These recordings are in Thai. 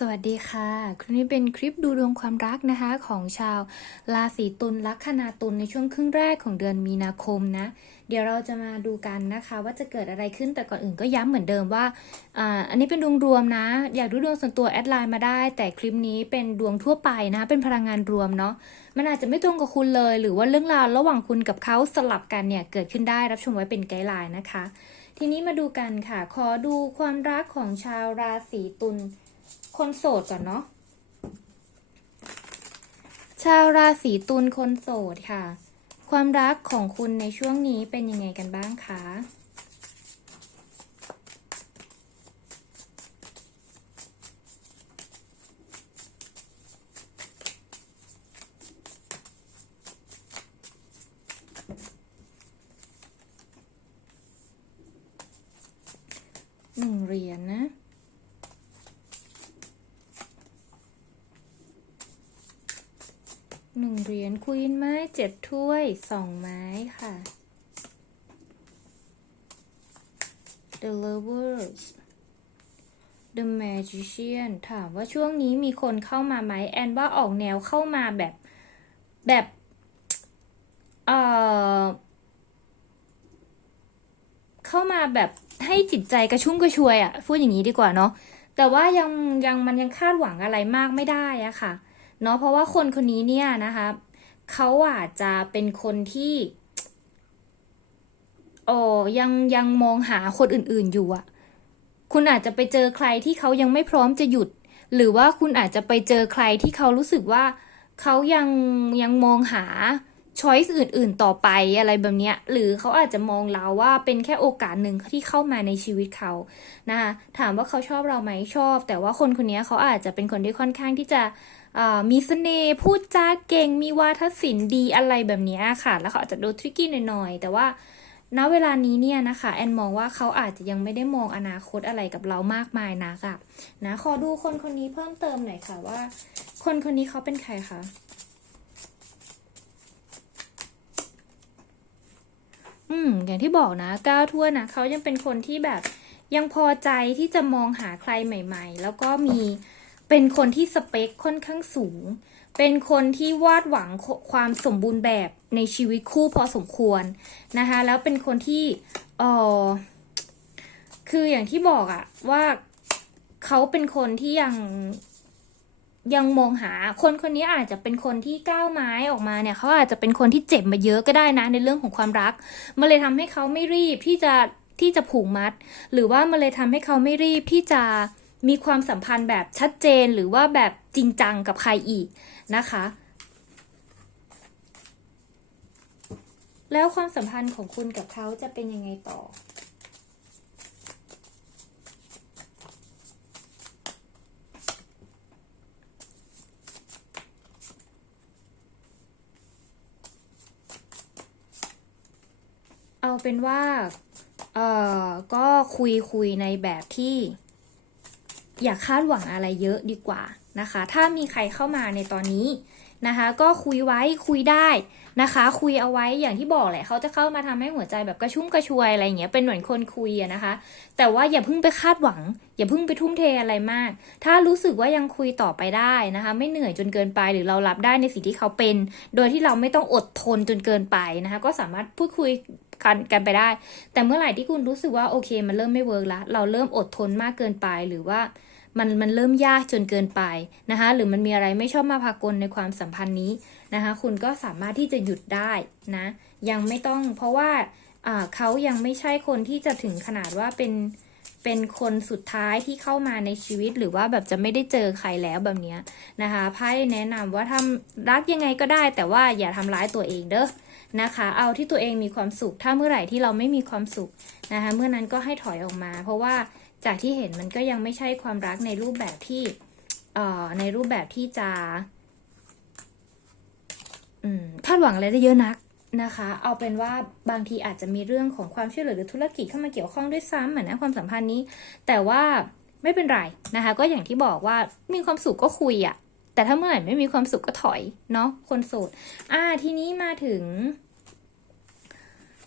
สวัสดีค่ะคลิปนี้เป็นคลิปดูดวงความรักนะคะของชาวราศีตุลลัคนาตุลในช่วงครึ่งแรกของเดือนมีนาคมนะ เดี๋ยวเราจะมาดูกันนะคะ ว่าจะเกิดอะไรขึ้นแต่ก่อนอื่นก็ย้ำเหมือนเดิมว่าอ่าอันนี้เป็นดวงรวมนะ อยากดูดวงส่วนตัวแอดไลน์มาได้ แต่คลิปนี้เป็นดวงทั่วไปนะเป็นพลังงานรวมเนาะมันอาจจะไม่ตรงกับคุณเลย หรือว่าเรื่องราวระหว่างคุณกับเขาสลับกันเนี่ยเกิดขึ้นได้รับชมไว้เป็นไกด์ไลน์นะคะ ทีนี้มาดูกันค่ะ ขอดูความรักของชาวราศีตุล คนโสดก่อนเนาะ ชาวราศีตุลคนโสดค่ะ ความรักของคุณในช่วงนี้เป็นยังไงกันบ้างคะหนึ่งเหรียญนะ หนึ่งเหรียญ ควีนไม้เจ็ดถ้วยสองไม้ค่ะ The Lovers The Magician ถามว่าช่วงนี้มีคนเข้ามาไหมแอนว่าออกแนวเข้ามาแบบแบบเอ่อเข้ามาแบบให้จิตใจกระชุ่มกระชวยอะ่ะพูดอย่างนี้ดีกว่าเนาะแต่ว่ายังยังมันยังคาดหวังอะไรมากไม่ได้อะค่ะเนาะเพราะว่าคนคนนี้เนี่ยนะคะ เขาอาจจะเป็นคนที่โอ้ยังยังมองหาคนอื่น ๆอยู่อะคุณอาจจะไปเจอใครที่เขายังไม่พร้อมจะหยุด หรือว่าคุณอาจจะไปเจอใครที่เขารู้สึกว่าเขายังยังมองหาช้อยส์อื่น ๆ ต่อไปอะไรแบบเนี้ย หรือเขาอาจจะมองเราว่าเป็นแค่โอกาสหนึ่งที่เข้ามาในชีวิตเขานะคะถามว่าเขาชอบเราไหมชอบ แต่ว่าคนคนนี้เขาอาจจะเป็นคนที่ค่อนข้างที่จะ มีเสน่ห์พูดจาเก่งมีวาทศิลป์ดีอะไรแบบนี้ค่ะ แล้วเขาอาจจะดูทริกกี้หน่อยๆ แต่ว่าณเวลานี้เนี่ยนะคะแอนมองว่าเขาอาจจะยังไม่ได้มองอนาคตอะไรกับเรามากมายนักอะนะขอดูคนคนนี้เพิ่มเติมหน่อยค่ะว่า คนคนนี้เขาเป็นใครคะอืมอย่างที่บอกนะก้าวทั่วนะเขายังเป็นคนที่แบบยังพอใจที่จะมองหาใครใหม่ ๆ แล้วก็มี เป็นคนที่สเปคค่อนข้างสูง เป็นคนที่วาดหวังความสมบูรณ์แบบในชีวิตคู่พอสมควรนะคะ แล้วเป็นคนที่เออคืออย่างที่บอกอะว่าเขาเป็นคนที่ยังยังมองหาคนคนนี้อาจจะเป็นคนที่ก้าวไม้ออกมาเนี่ยเขาอาจจะเป็นคนที่เจ็บมาเยอะก็ได้นะในเรื่องของความรัก มันเลยทำให้เขาไม่รีบที่จะที่จะผูกมัด หรือว่ามันเลยทำให้เขาไม่รีบที่จะ มีความสัมพันธ์แบบชัดเจนหรือว่าแบบจริงจังกับใครอีกนะคะ แล้วความสัมพันธ์ของคุณกับเขาจะเป็นยังไงต่อเอาเป็นว่า เอ่อ ก็คุยคุยในแบบที่ อย่าคาดหวังอะไรเยอะดีกว่า นะคะ ถ้ามีใครเข้ามาในตอนนี้นะคะ ก็คุยไว้คุยได้นะคะ คุยเอาไว้อย่างที่บอกแหละเขาจะเข้ามาทำให้หัวใจแบบกระชุ่มกระชวยอะไรเงี้ยเป็นเหมือนคนคุยอะนะคะ แต่ว่าอย่าเพิ่งไปคาดหวัง อย่าเพิ่งไปทุ่มเทอะไรมาก ถ้ารู้สึกว่ายังคุยต่อไปได้นะคะ ไม่เหนื่อยจนเกินไปหรือเรารับได้ในสิ่งที่เขาเป็น โดยที่เราไม่ต้องอดทนจนเกินไปนะคะ ก็สามารถพูดคุยกันกันไปได้ แต่เมื่อไหร่ที่คุณรู้สึกว่าโอเค มันเริ่มไม่เวิร์กและเราเริ่มอดทนมากเกินไปหรือว่า มันมันเริ่มยากจนเกินไปนะคะ หรือมันมีอะไรไม่ชอบมาพากลในความสัมพันธ์นี้นะคะ คุณก็สามารถที่จะหยุดได้นะ ยังไม่ต้องเพราะว่าเขายังไม่ใช่คนที่จะถึงขนาดว่าเป็นเป็นคนสุดท้ายที่เข้ามาในชีวิตหรือว่าแบบจะไม่ได้เจอใครแล้วแบบนี้นะคะไพ่แนะนำว่าทำรักยังไงก็ได้ แต่ว่าอย่าทำร้ายตัวเองเด้อนะคะ เอาที่ตัวเองมีความสุข ถ้าเมื่อไหร่ที่เราไม่มีความสุขนะคะ เมื่อนั้นก็ให้ถอยออกมา เพราะว่า จากที่เห็นมันก็ยังไม่ใช่ความรักในรูปแบบที่เอ่อในรูปแบบที่จะอืมคาดหวังอะไรได้เยอะนักนะคะ เอาเป็นว่าบางทีอาจจะมีเรื่องของความช่วยเหลือหรือธุรกิจเข้ามาเกี่ยวข้องด้วยซ้ำเหมือนนะความสัมพันธ์นี้ แต่ว่าไม่เป็นไรนะคะ ก็อย่างที่บอกว่ามีความสุขก็คุยอะแต่ถ้าเมื่อไหร่ไม่มีความสุขก็ถอยเนาะคนโสดอ่าทีนี้มาถึง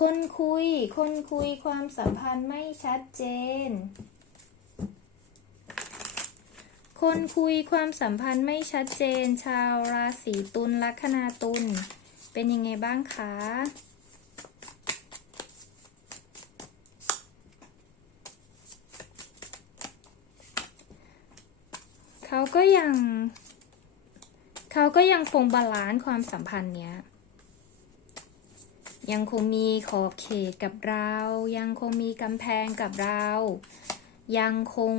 คนคุย คนคุยความสัมพันธ์ไม่ชัดเจน คนคุยความสัมพันธ์ไม่ชัดเจน ชาวราศีตุลลัคนาตุลเป็นยังไงบ้างคะเขาก็ยังเขาก็ยังคงบาลานซ์ความสัมพันธ์เนี้ยยังคงมีขอบเขตกับเรา ยังคงมีกำแพงกับเรา ยังคง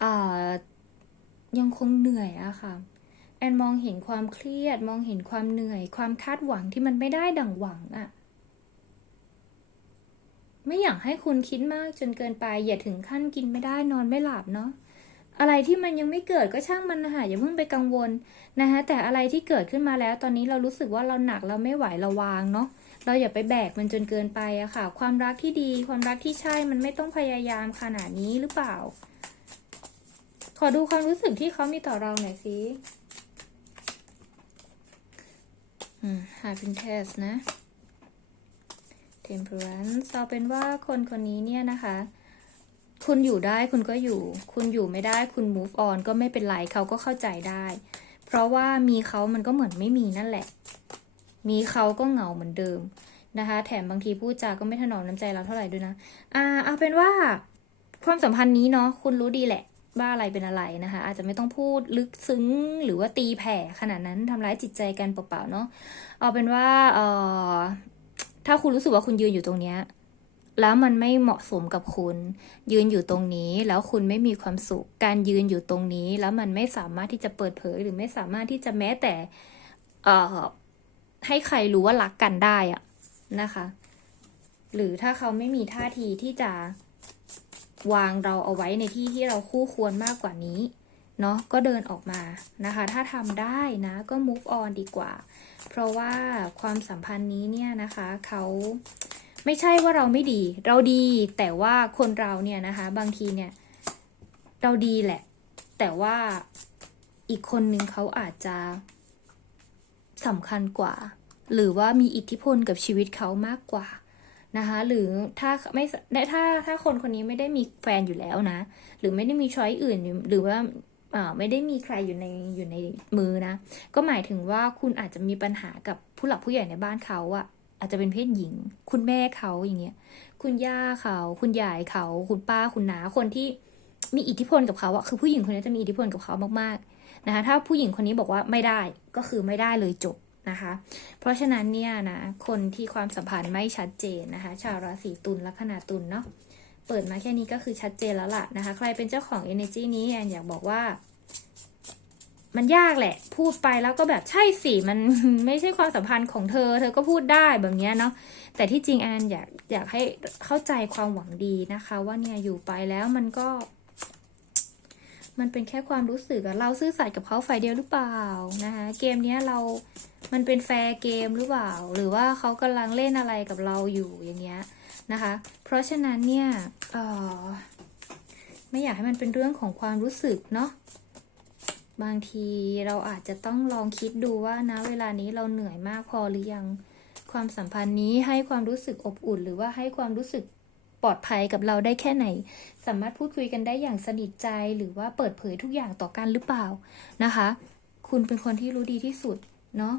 เอ่อ ยังคงเหนื่อยอะค่ะ แอนมองเห็นความเครียด มองเห็นความเหนื่อย ความคาดหวังที่มันไม่ได้ดั่งหวังอะไม่อยากให้คุณคิดมากจนเกินไป อย่าถึงขั้นกินไม่ได้นอนไม่หลับเนาะอะไรที่มันยังไม่เกิดก็ช่างมันนะคะอย่าเพิ่งไปกังวลนะคะแต่อะไรที่เกิดขึ้นมาแล้ว ตอนนี้เรารู้สึกว่าเราหนักเราไม่ไหวเราวางเนาะเราอย่าไปแบกมันจนเกินไปอะค่ะ ความรักที่ดี ความรักที่ใช่มันไม่ต้องพยายามขนาดนี้หรือเปล่า ขอดูความรู้สึกที่เขามีต่อเราหน่อยสิอืม happiness นะ temperance เอาเป็นว่าคนคนนี้เนี่ยนะคะ คุณอยู่ได้คุณก็อยู่ คุณอยู่ไม่ได้คุณ move on ก็ไม่เป็นไรเขาก็เข้าใจได้ เพราะว่ามีเขามันก็เหมือนไม่มีนั่นแหละ มีเขาก็เหงาเหมือนเดิมนะคะ แถมบางทีพูดจาก็ไม่ถนอมน้ำใจเราเท่าไหร่ด้วยนะ อ่า เอาเป็นว่าความสัมพันธ์นี้เนาะคุณรู้ดีแหละ ว่าอะไรเป็นอะไรนะคะ อาจจะไม่ต้องพูดลึกซึ้งหรือว่าตีแผ่ขนาดนั้นทำร้ายจิตใจกันเปล่าๆเนาะเอาเป็นว่าเอ่อถ้าคุณรู้สึกว่าคุณยืนอยู่ตรงเนี้ยแล้วมันไม่เหมาะสมกับคุณ ยืนอยู่ตรงนี้แล้วคุณไม่มีความสุข การยืนอยู่ตรงนี้ แล้วมันไม่สามารถที่จะเปิดเผย หรือไม่สามารถที่จะแม้แต่เอ่อให้ใครรู้ว่ารักกันได้อะนะคะ หรือถ้าเขาไม่มีท่าทีที่จะ วางเราเอาไว้ในที่ที่เราคู่ควรมากกว่านี้เนาะก็เดินออกมานะคะ ถ้าทำได้นะก็ move on ดีกว่า เพราะว่าความสัมพันธ์นี้เนี่ยนะคะเขาไม่ใช่ว่าเราไม่ดี เราดีแต่ว่าคนเราเนี่ยนะคะ บางทีเนี่ยเราดีแหละ แต่ว่าอีกคนนึงเขาอาจจะสำคัญกว่า หรือว่ามีอิทธิพลกับชีวิตเขามากกว่า นะคะ หรือถ้าไม่ได้ถ้าถ้าคนคนนี้ไม่ได้มีแฟนอยู่แล้วนะ หรือไม่ได้มีช้อยอื่นหรือว่าอ่าไม่ได้มีใครอยู่ในอยู่ในมือนะ ก็หมายถึงว่าคุณอาจจะมีปัญหากับผู้หลักผู้ใหญ่ในบ้านเขาอะอาจจะเป็นเพศหญิง คุณแม่เขาอย่างเงี้ย คุณย่าเขา คุณยายเขา คุณป้า คุณน้า คนที่มีอิทธิพลกับเขาอะคือผู้หญิงคนนี้จะมีอิทธิพลกับเขามากๆ นะคะ ถ้าผู้หญิงคนนี้บอกว่าไม่ได้ ก็คือไม่ได้เลยจบ นะคะ เพราะฉะนั้นเนี่ยนะคนที่ความสัมพันธ์ไม่ชัดเจนนะคะ ชาวราศีตุลลัคนาตุลเนาะเปิดมาแค่นี้ก็คือชัดเจนแล้วล่ะนะคะ ใครเป็นเจ้าของ energy นี้แอนอยากบอกว่า มันยากแหละ พูดไปแล้วก็แบบใช่สิมันไม่ใช่ความสัมพันธ์ของเธอ เธอก็พูดได้แบบนี้เนาะแต่ที่จริงแอนอยากอยากให้เข้าใจความหวังดีนะคะ ว่าเนี่ยอยู่ไปแล้วมันก็ มันเป็นแค่ความรู้สึกอะเราซื่อสัตย์กับเขาฝ่ายเดียวหรือเปล่านะคะเกมเนี้ยเรา มันเป็นแฟร์เกมหรือเปล่า หรือว่าเขากำลังเล่นอะไรกับเราอยู่อย่างเงี้ยนะคะ เพราะฉะนั้นเนี่ยเออไม่อยากให้มันเป็นเรื่องของความรู้สึกเนาะบางทีเราอาจจะต้องลองคิดดูว่านะเวลานี้เราเหนื่อยมากพอหรือยังความสัมพันธ์นี้ให้ความรู้สึกอบอุ่น หรือว่าให้ความรู้สึกปลอดภัยกับเราได้แค่ไหน สามารถพูดคุยกันได้อย่างสนิทใจหรือว่าเปิดเผยทุกอย่างต่อกันหรือเปล่านะคะ คุณเป็นคนที่รู้ดีที่สุดเนาะ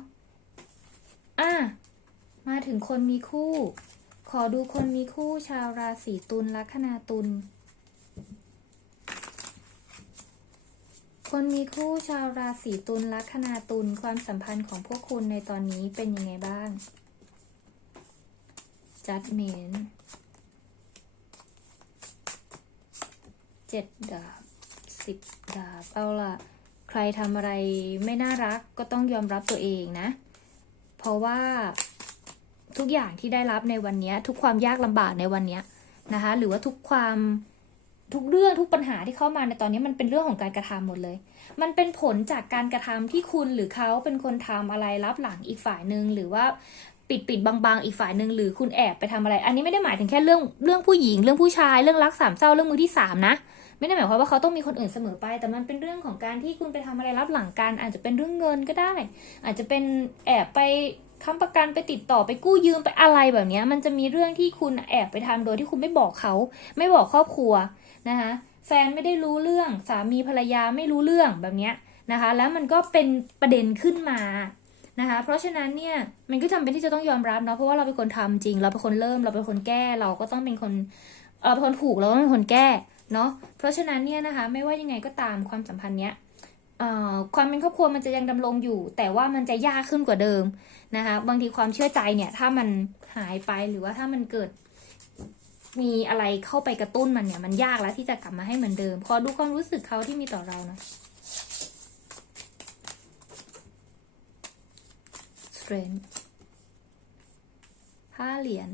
อะมาถึงคนมีคู่ ขอดูคนมีคู่ชาวราศีตุลลัคนาตุล คนมีคู่ชาวราศีตุลลัคนาตุลความสัมพันธ์ของพวกคุณในตอนนี้เป็นยังไงบ้าง judgment เจ็ดดาบสิบดาบเอาละใครทำอะไรไม่น่ารักก็ต้องยอมรับตัวเองนะ เพราะว่าทุกอย่างที่ได้รับในวันนี้ทุกความยากลำบากในวันนี้นะคะ หรือว่าทุกความทุกเรื่องทุกปัญหาที่เข้ามาในตอนนี้มันเป็นเรื่องของการกระทำหมดเลย มันเป็นผลจากการกระทำที่คุณหรือเขาเป็นคนทำอะไรรับหลังอีกฝ่ายหนึ่งหรือว่าปิดปิดบางๆอีกฝ่ายหนึ่งหรือคุณแอบไปทำอะไร อันนี้ไม่ได้หมายถึงแค่เรื่องเรื่องผู้หญิงเรื่องผู้ชายเรื่องรักสามเศร้าเรื่องมือที่สามนะ ไม่ได้หมายความว่าเขาต้องมีคนอื่นเสมอไป แต่มันเป็นเรื่องของการที่คุณไปทำอะไรรับหลังกันอาจจะเป็นเรื่องเงินก็ได้ อาจจะเป็นแอบไปค้ำประกันไปติดต่อไปกู้ยืมไปอะไรแบบนี้มันจะมีเรื่องที่คุณแอบไปทำโดยที่คุณไม่บอกเขา ไม่บอกครอบครัวนะคะแฟนไม่ได้รู้เรื่องสามีภรรยาไม่รู้เรื่องแบบนี้นะคะ แล้วมันก็เป็นประเด็นขึ้นมานะคะ เพราะฉะนั้นเนี่ยมันก็จำเป็นที่จะต้องยอมรับเนาะเพราะว่าเราเป็นคนทำจริง เราเป็นคนเริ่มเราเป็นคนแก้ เราก็ต้องเป็นคนเราเป็นคนถูกเราต้องเป็นคนแก้ เนาะเพราะฉะนั้นเนี่ยนะคะไม่ว่ายังไงก็ตามความสัมพันธ์เนี้ยความเป็นครอบครัวมันจะยังดำรงอยู่ แต่ว่ามันจะยากขึ้นกว่าเดิมนะคะบางทีความเชื่อใจเนี่ยถ้ามันหายไปหรือว่าถ้ามันเกิด มีอะไรเข้าไปกระตุ้นมันเนี่ยมันยากแล้วที่จะกลับมาให้เหมือนเดิมขอดูความรู้สึกเขาที่มีต่อเราน่อย strength ห้าเหรียญ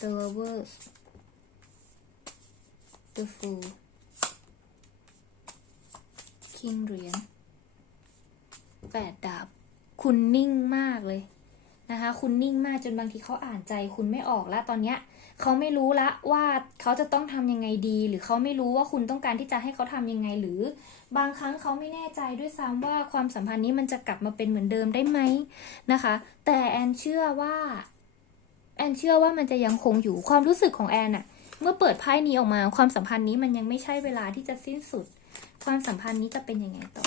the lovers the fool king เหรียญแปดดาบ คุณนิ่งมากเลยนะคะ คุณนิ่งมากจนบางทีเขาอ่านใจ คุณไม่ออกแล้วตอนเนี้ยเขาไม่รู้ละว่าเขาจะต้องทำยังไงดี หรือเขาไม่รู้ว่าคุณต้องการที่จะให้เขาทำยังไงหรือ บางครั้งเขาไม่แน่ใจด้วยซ้ำว่าความสัมพันธ์นี้มันจะกลับมาเป็นเหมือนเดิมได้ไหมนะคะ แต่แอนเชื่อว่า แอนเชื่อว่ามันจะยังคงอยู่ความรู้สึกของแอนอะเมื่อเปิดไพ่นี้ออกมา ความสัมพันธ์นี้มันยังไม่ใช่เวลาที่จะสิ้นสุด ความสัมพันธ์นี้จะเป็นยังไงต่อ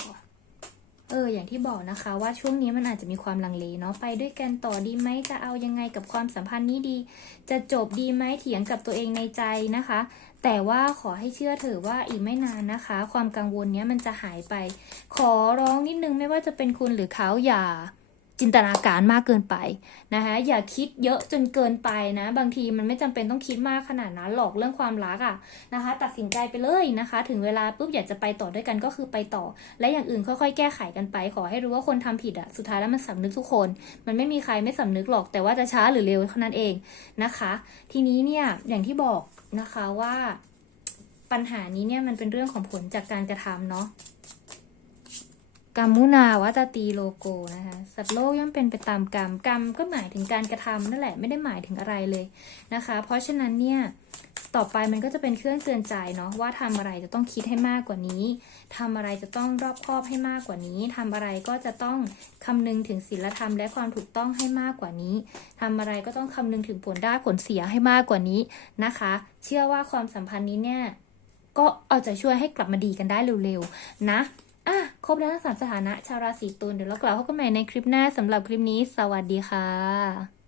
เออ อย่างที่บอกนะคะ ว่าช่วงนี้มันอาจจะมีความลังเลเนาะไปด้วยกันต่อดีไหมจะเอายังไงกับความสัมพันธ์นี้ดี จะจบดีไหมเถียงกับตัวเองในใจนะคะ แต่ว่าขอให้เชื่อเถอะว่าอีกไม่นานนะคะ ความกังวลเนี้ยมันจะหายไป ขอร้องนิดนึงไม่ว่าจะเป็นคุณหรือเขาอย่า จินตนาการมากเกินไปนะคะอย่าคิดเยอะจนเกินไปนะ บางทีมันไม่จำเป็นต้องคิดมากขนาดนั้นหรอกเรื่องความรักอะนะคะ ตัดสินใจไปเลยนะคะ ถึงเวลาปุ๊บอยากจะไปต่อด้วยกันก็คือไปต่อ และอย่างอื่นค่อยๆ แก้ไขกันไป ขอให้รู้ว่าคนทำผิดอะสุดท้ายแล้วมันสำนึกทุกคน มันไม่มีใครไม่สำนึกหรอกแต่ว่าจะช้าหรือเร็วเท่านั้นเองนะคะ ทีนี้เนี่ยอย่างที่บอกนะคะว่า ปัญหานี้เนี่ยมันเป็นเรื่องของผลจากการกระทำเนาะ กรรมุนาวัตตีโลโกนะคะสัตว์โลกย่อมเป็นไปตามกรรมกรรมก็หมายถึงการกระทำนั่นแหละไม่ได้หมายถึงอะไรเลยนะคะ เพราะฉะนั้นเนี่ยต่อไปมันก็จะเป็นเครื่องเตือนใจเนาะว่าทำอะไรจะต้องคิดให้มากกว่านี้ทำอะไรจะต้องรอบคอบให้มากกว่านี้ทำอะไรก็จะต้องคำนึงถึงศีลธรรมและความถูกต้องให้มากกว่านี้ทำอะไรก็ต้องคำนึงถึงผลได้ผลเสียให้มากกว่านี้นะคะ เชื่อว่าความสัมพันธ์นี้เนี่ยก็เอาใจช่วยให้กลับมาดีกันได้เร็วๆนะ อะครบแล้วทั้งสามสถานะชาวราศีตุลเดี๋ยวเรากลับพบกันใหม่ในคลิปหน้าสำหรับคลิปนี้ สวัสดีค่ะ